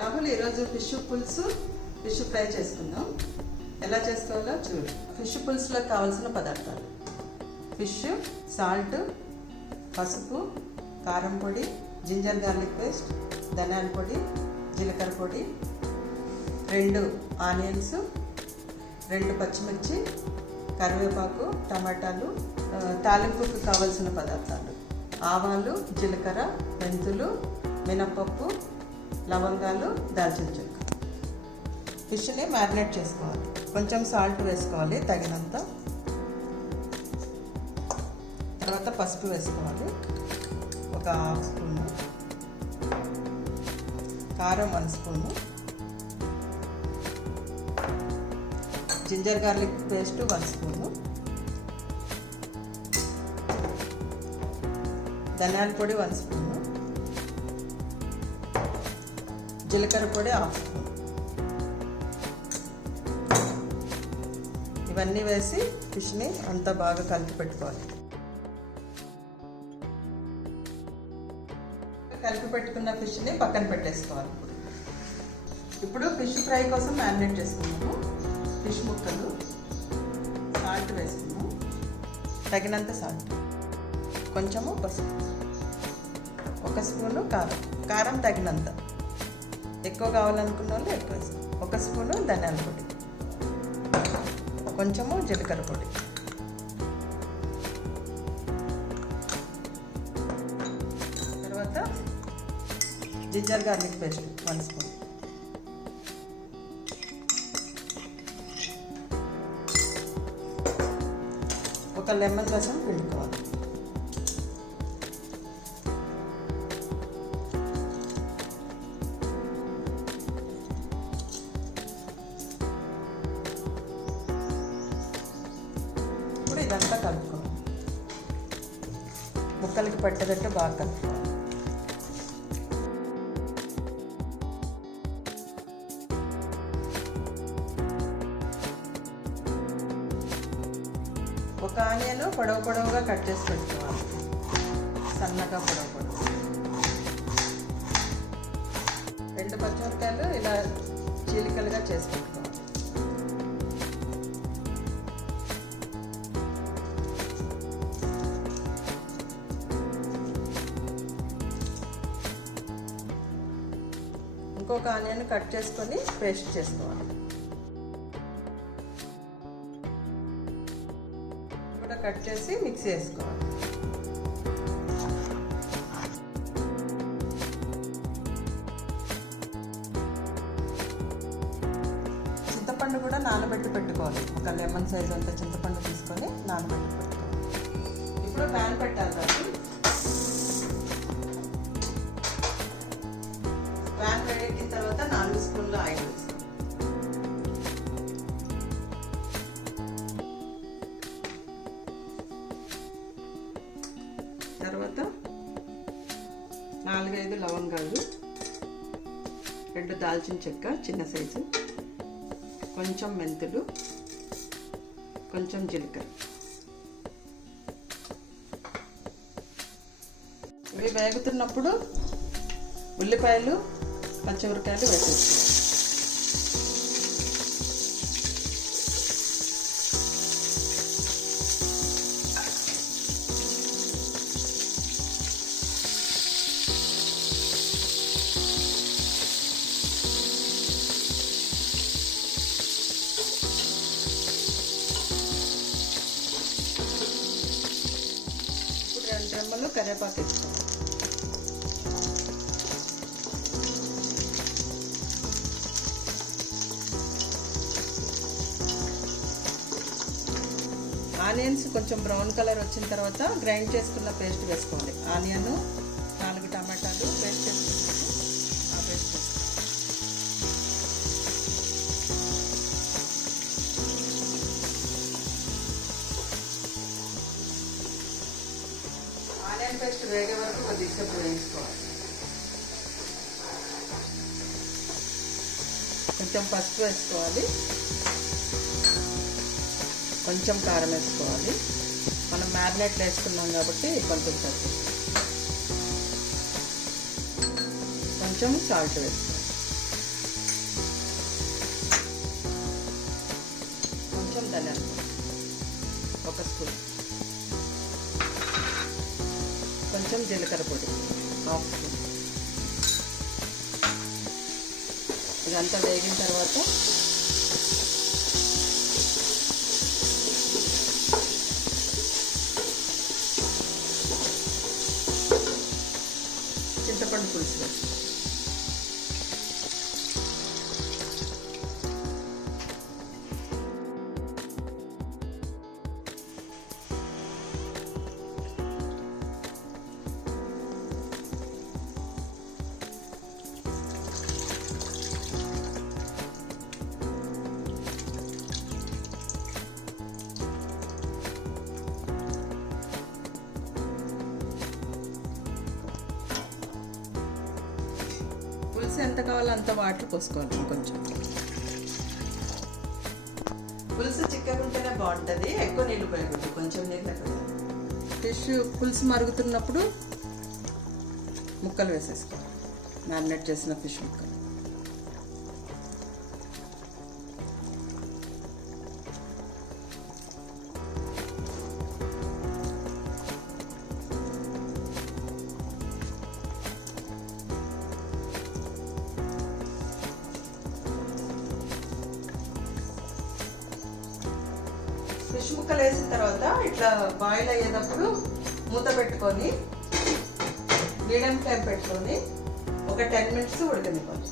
రాహుల్ ఈరోజు ఫిష్ పులుసు fish fry చేసుకుందాం. ఎలా చేసుకోవాలో చూడు. ఫిష్ పులుసులో కావాల్సిన పదార్థాలు: ఫిష్, సాల్ట్, పసుపు, కారం పొడి, జింజర్ గార్లిక్ పేస్ట్, ధనియాల పొడి, జీలకర్ర పొడి, 2 ఆనియన్స్, 2 పచ్చిమిర్చి, కరివేపాకు, టమాటాలు. తాలింపుకు కావలసిన పదార్థాలు: ఆవాలు, జీలకర్ర, మెంతులు, మినపప్పు, లవంగాలు, దాల్చిన చెక్క. ఫిష్ని మ్యారినేట్ చేసుకోవాలి. కొంచెం సాల్ట్ వేసుకోవాలి తగినంత. తర్వాత పసుపు వేసుకోవాలి, ఒక 1/2 స్పూను. కారం 1 spoon. Ginger garlic paste 1 spoon. ధనియాల పొడి 1 స్పూను. జీలకర్ర పొడి 1/2 స్పూన్. ఇవన్నీ వేసి ఫిష్ని అంతా బాగా కలిపి పెట్టుకోవాలి. కలిపి పెట్టుకున్న ఫిష్ని పక్కన పెట్టేసుకోవాలి. ఇప్పుడు ఫిష్ ఫ్రై కోసం మ్యారినేట్ చేసుకున్నాము. ఫిష్ ముక్కలు, సాల్ట్ వేసుకున్నాము, తగినంత సాల్ట్, కొంచెము పసుపు, 1 స్పూను కారం తగినంత. ఎక్కువ కావాలనుకున్న వాళ్ళు ఎక్కువ వేస్తాం. 1 స్పూను ధనియాల పొడి, కొంచెము జీలకర్ర పొడి, తర్వాత జింజర్ గార్లిక్ పేస్ట్ 1 స్పూన్, ఒక లెమన్ రసం పిండుకోవాలి. ఇప్పుడు ఇదంతా కలుపుకోవాలి. ముక్కలకి పట్టేటట్టు బాగా కలుపుకోవాలి. ఒక ఆనియన్ పొడవుగా కట్ చేసి పెట్టుకోవాలి, సన్నగా పొడవు. 2 పచ్చిమిరపకాయలు ఇలా చీలికలుగా చేసి పెట్టుకోవాలి. ఇంకొక ఆనియన్ కట్ చేసుకొని పేస్ట్ చేసుకోవాలి. కూడా కట్ చేసి మిక్సీ వేసుకోవాలి. చింతపండు కూడా నానబెట్టి పెట్టుకోవాలి. ఒక లెమన్ సైజ్ అంత చింతపండు తీసుకొని నానబెట్టి పెట్టుకోవాలి. ఇప్పుడు ప్యాన్ పెట్టాలి. ప్యాన్ వేడెక్కిన తర్వాత 4 స్పూన్ల ఆయిల్ వేసుకోవాలి. తర్వాత 4-5 లవంగాలు, 2 దాల్చిన చెక్క చిన్న సైజు, కొంచెం మెంతులు, కొంచెం జీలకర్ర. ఇవి వేగుతున్నప్పుడు ఉల్లిపాయలు, పచ్చిమిరపకాయలు వేసేసుకోవాలి. ఇప్పుడు 2 రెమ్మలు కరివేపాకు వేసుకోవాలి. ఆనియన్స్ కొంచెం బ్రౌన్ కలర్ వచ్చిన తర్వాత గ్రైండ్ చేసుకున్న పేస్ట్ వేసుకోవాలి. ఆనియన్, 4 టమాటాలు పేస్ట్ చేసుకున్నాము, ఆ పేస్ట్ వేసుకోవాలి. ఆనియన్ పేస్ట్ వేగే వరకు కొద్దిసేపు వేయించుకోవాలి. కొంచెం పసుపు వేసుకోవాలి, కొంచెం కారం వేసుకోవాలి. మనం మ్యారినేట్లు వేసుకున్నాం కాబట్టి కొంచెం తగ్గి, కొంచెం సాల్ట్ వేసుకోవాలి. 1 స్పూన్, కొంచెం జీలకర్ర పొడి 1/2 స్పూన్. ఇదంతా వేగిన తర్వాత చింతపండు పులుసు వేస్తాం. పులుసు ఎంత కావాలో అంత వాటర్ పోసుకోవాలి. కొంచెం పులుసు చిక్కగా ఉంటేనే బాగుంటుంది, ఎక్కువ నీళ్ళు పోయకూడదు, కొంచెం నీళ్ళు పోయాలి. ఫిష్ పులుసు మరుగుతున్నప్పుడు ముక్కలు వేసేసుకోవాలి, మ్యారినేట్ చేసిన ఫిష్ ముక్కలు. ఫిష్ ముక్కలు వేసిన తర్వాత ఇట్లా బాయిల్ అయ్యేటప్పుడు మూత పెట్టుకొని మీడియం ఫ్లేమ్ పెట్టుకొని ఒక 10 మినిట్స్ ఉడకనివ్వాలి.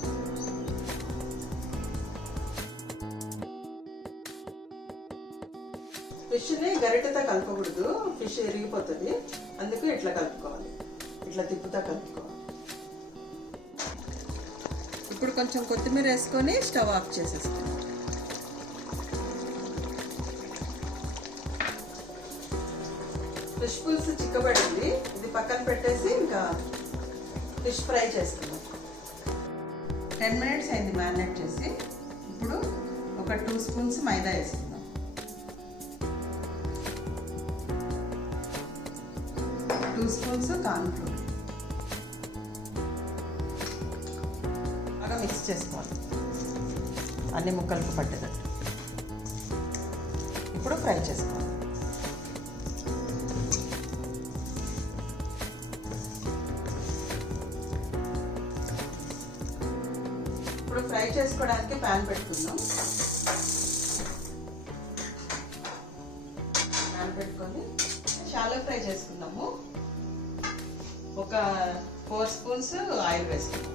ఫిష్ని గరిటెతో కలపకూడదు, ఫిష్ ఇరిగిపోతుంది. అందుకు ఇట్లా కలుపుకోవాలి, ఇట్లా తిప్పుతా కలుపుకోవాలి. ఇప్పుడు కొంచెం కొత్తిమీర వేసుకొని స్టవ్ ఆఫ్ చేసేసుకోవాలి. ఫిష్ పులుసు చిక్కబడింది, ఇది పక్కన పెట్టేసి ఇంకా ఫిష్ ఫ్రై చేసుకుందాం. 10 మినిట్స్ అయింది మ్యారినేట్ చేసి. ఇప్పుడు ఒక 2 స్పూన్స్ మైదా వేసుకుందాం. 2 స్పూన్స్ కార్న్ఫ్లోర్ బాగా మిక్స్ చేసుకోవాలి, అన్ని ముక్కలకు పట్టేటట్టు. ఇప్పుడు ఫ్రై చేసుకోవాలి. ఇప్పుడు ఫ్రై చేసుకోవడానికి ప్యాన్ పెట్టుకుందాం. ప్యాన్ పెట్టుకొని షాలో ఫ్రై చేసుకుందాము. ఒక 4 స్పూన్స్ ఆయిల్ వేసుకుందాం.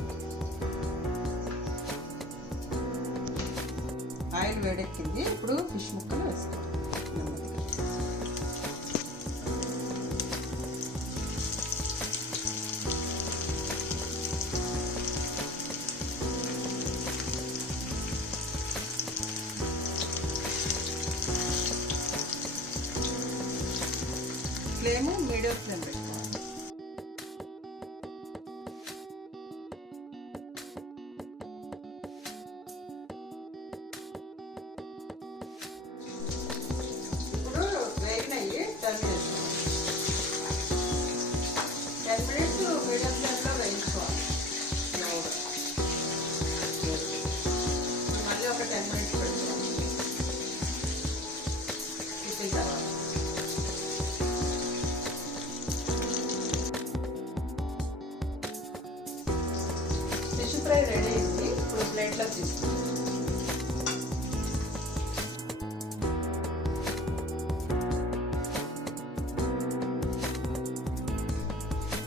ఆయిల్ వేడెక్కింది, ఇప్పుడు ఫిష్ ముక్కలు వేసుకోవాలి. ఫ్లేమ్ మీడియం ఫ్లేమ్ పెట్టుకోవాలి. ఇప్పుడు వేగినవి 10 మినిట్స్ మీడియం ఫ్లేమ్లో వేయించుకోవాలి. మళ్ళీ ఒక 10 మినిట్స్ పెట్టుకోవాలి. తిప్పిన తర్వాత ఫిష్ ఫ్రై రెడీ అయింది. ఇప్పుడు ప్లేట్లో తీసుకుంటాం.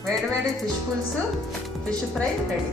వేడి వేడి ఫిష్ పులుసు, ఫిష్ ఫ్రై రెడీ.